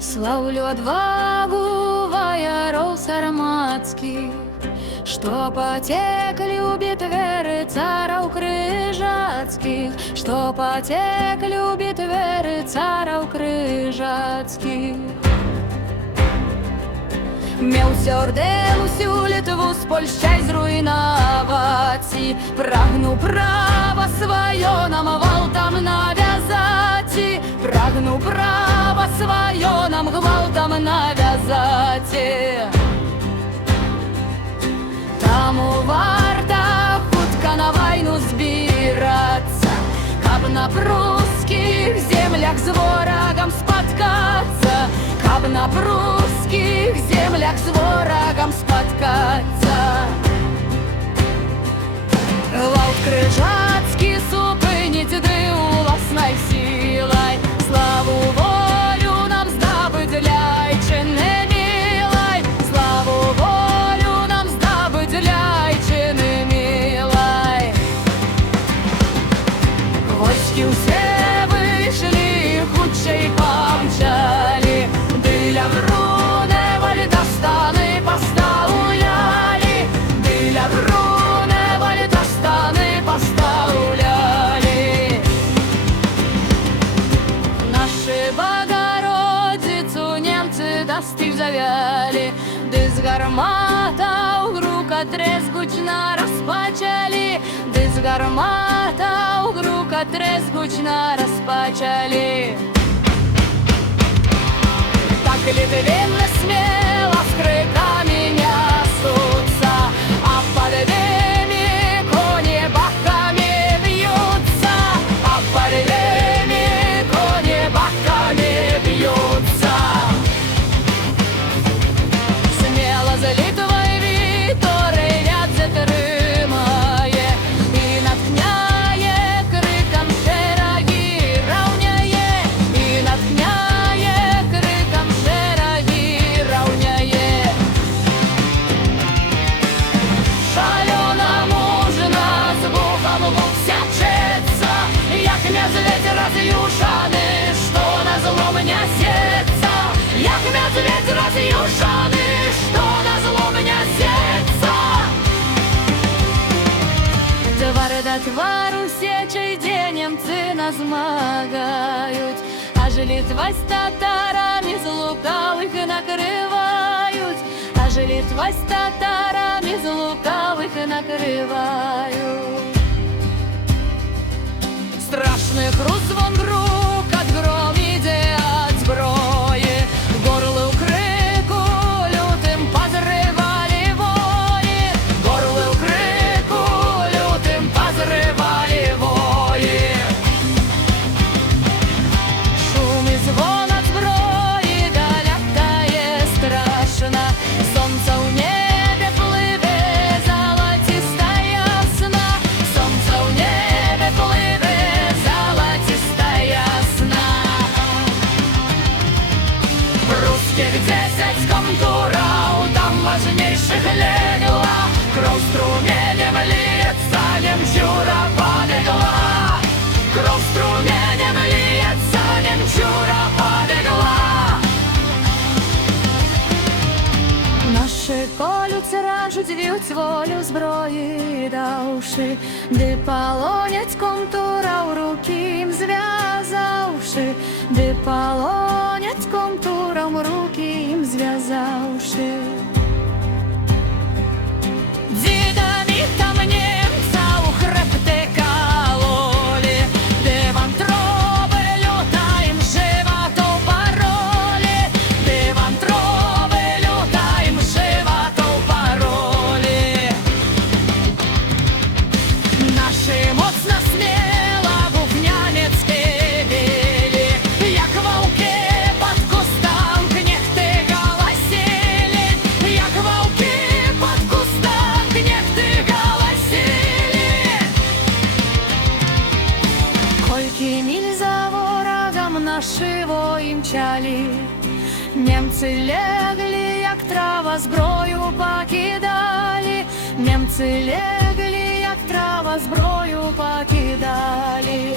Славлю отвагу вояров сарматских, что потекли у битвы царов крыжацких, что потекли у битвы царов крыжацких. Miał сёрдел усю Литву с Польщей зруйновать, и прагну право свое нам гвалтом навязать, и прагну право свое нам гвалтом навязать. Таму варта хутка на войну збираться, каб на прусских землях з ворогом споткаться, каб на прусских землях з ворогом споткаться. Гвалт крижацький супиніть ди уласною силой, славу волю нам здобыть ляйче не милой, славу волю нам здобыть ляйче не милой. Войски все вышли, худшей помчали, дыля вруне вальда станы поставляли, дыля вруне вальда станы поставляли. Наши Богородицу немцы достиг завяли, ды з гармата у грука трескучно распачали, ды з гармата у грука трескучно распачали. Так литвины смело с криками несутся, а под ними кони боками бьются, а под ними кони боками бьются. Смело за Литвой вітори ряд затримає, і натхняє криком шероги раўняє, і натхняє криком шероги раўняє. Шалена мужна з вухом вух сячеться, як медведь раз'юшаний, що на зло несеться, як медведь раз'юшаний, що на зло несеться. Твар до твару сечей де немцы нас змагають, аж Литва з татарами з лукавих накривають, аж Литва з татарами з лукавих накривають. Страшный хруст звон грукат, гром іде от зброї, горло крику лютим позривали вої, горло крику лютим позривали вої. Шум і звон от зброї долятає страшно, сонце у небі пливе золотисто ясно, сонце у небі пливе золотисто ясно. Русских 10 комтуров, там важнейших легла, кровь струменем льется, немчура полегла, кровь струменем льется, немчура полегла. Наші колються, ранжуть, в'ють волю зброї давши, де полонять комтура в руки їм зв'язавши, де полонять комтуром руки їм зв'язавши. Дідами там німця у хребти кололи, де вантроби люта їм животов паролі, де вантроби люта їм животов паролі. Наші моцно сміло вовнянецькі білі, як вовки під кустом кнехти голосили, як вовки під кустом кнехти голосили. Кольки миль за ворогом наші вої мчали, немці легли, як трава, зброю покидали, немці легли, як трава, зброю покидали.